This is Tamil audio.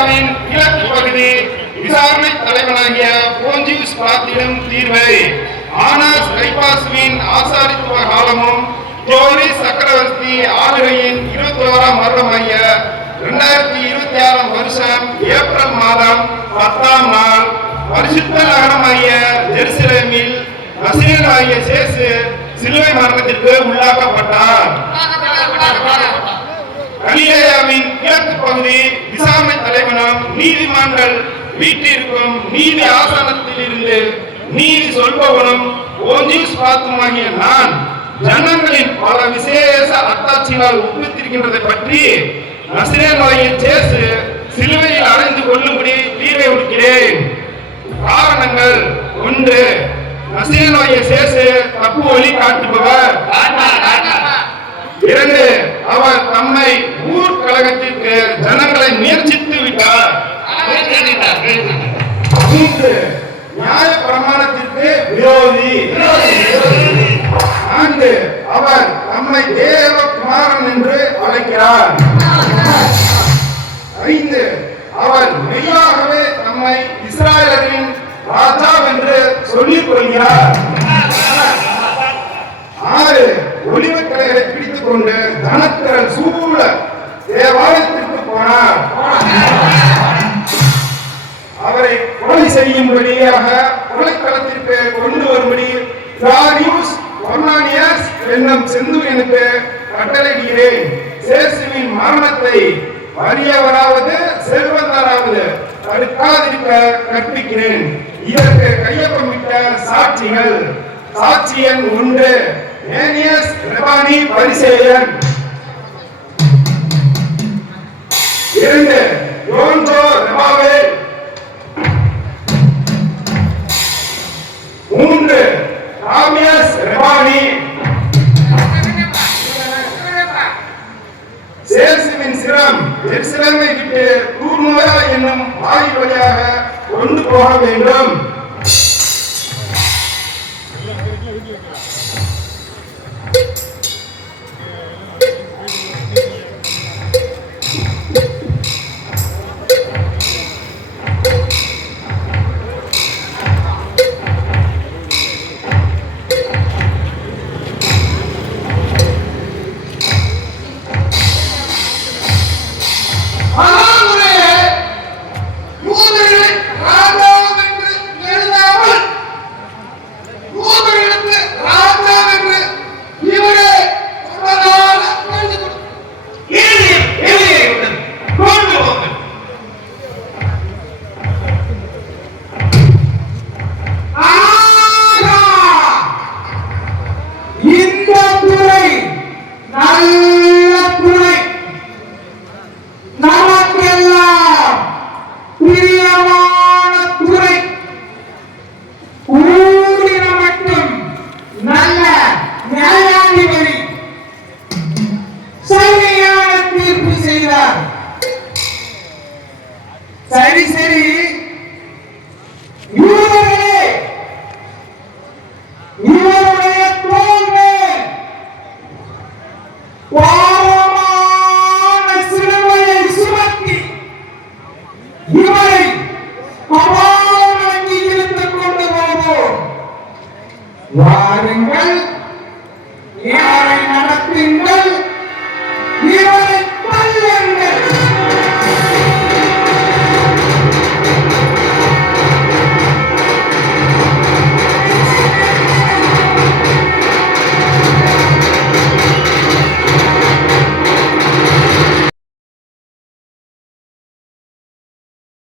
கலிலேயாவின் கிழக்கு பகுதி விசாரணை தலைவனாகிய போஞ்சியுஸ் பிலாத்திடம் தீர்வை ஆனாஸ் கைபாசுவின் ஆசாரித்துவ காலமும் குளோரிஸ் சக்கரவர்த்தி ஆளுகையின் 21ஆம் வருடமாகிய 2026ஆம் வருஷம் ஏப்ரல் மாதம் 10ஆம் நாள் பரிசுத்த நகரமாகிய ஜெருசலேமில் நசரேயனாகிய இயேசு சிலுவை மரணத்திற்கு உள்ளாக்கப்பட்டார். கலிலேயாவின் கிழக்கு பகுதி விசாரணை தலைவனும் நீதிமான்கள் வீட்டிற்கும் நீதி ஆசனத்தில் இருந்து நீதி சொல்பவனும் போஞ்சியுஸ் பிலாத்துமாகிய நான் ஜனங்களின் பல விசேஷ அத்தாட்சிகளால் ஒப்புத்திருக்கின்றதை பற்றி நசரேயனாகிய இயேசு சிலுவையில் அறைந்து கொள்ளும்படி தீர்வை கொடுக்கிறேன். காரணங்கள்: 1. நசரேயனாகிய இயேசு தப்பு வழி காட்டுபவர். 2. அவர் தம்மை ஊர் கழகத்திற்கு ஜனங்களை முயற்சித்து விட்டார். 3. நியாய பிரமாணத்திற்கு விரோதி. 4. அவர் தம்மை தேவகுமாரன் என்று அழைக்கிறார். 5. அவர் மெய்யாகவே தம்மை இஸ்ராயலின் ராஜா என்று சொல்லிக் கொள்கிறார். 6. ஒலிவக்கலைகளை பிடித்துக் கொண்டு ஜனத்திரள் சூழ தேவாலயத்திற்கு போனார். அவரை கொலை செய்யும்படியாக கொலைக்களத்திற்கு கொண்டு வரும்படி கிளாடியுஸ் கொர்னானியஸ் என்னும் செந்தூரியனுக்கு கட்டளையிடுகிறேன். இயேசுவின் மரணத்தை வறியவராவது செல்வந்தராவது தடுக்காதிருக்க கற்பிக்கிறேன். இதற்கு கையொப்பமிட்ட சாட்சிகள்: சாட்சியன் 1 ஏனியஸ் ரெபானி பரிசேயன். 2 யோன்சோ ரெபாவேல். 3 ராமியஸ் ரெபானி. இயேசுவின் சிரம் எருசலேமை விட்டு தூர்நோயா என்னும் வாயில் வழியாக கொண்டு போக வேண்டும். சரி சரி, இவருடைய தோல் மேல் பாரமான சிலுவையை சுமத்தி இவரை கபாலங்கி இழுத்துக் கொண்டு போவோம்.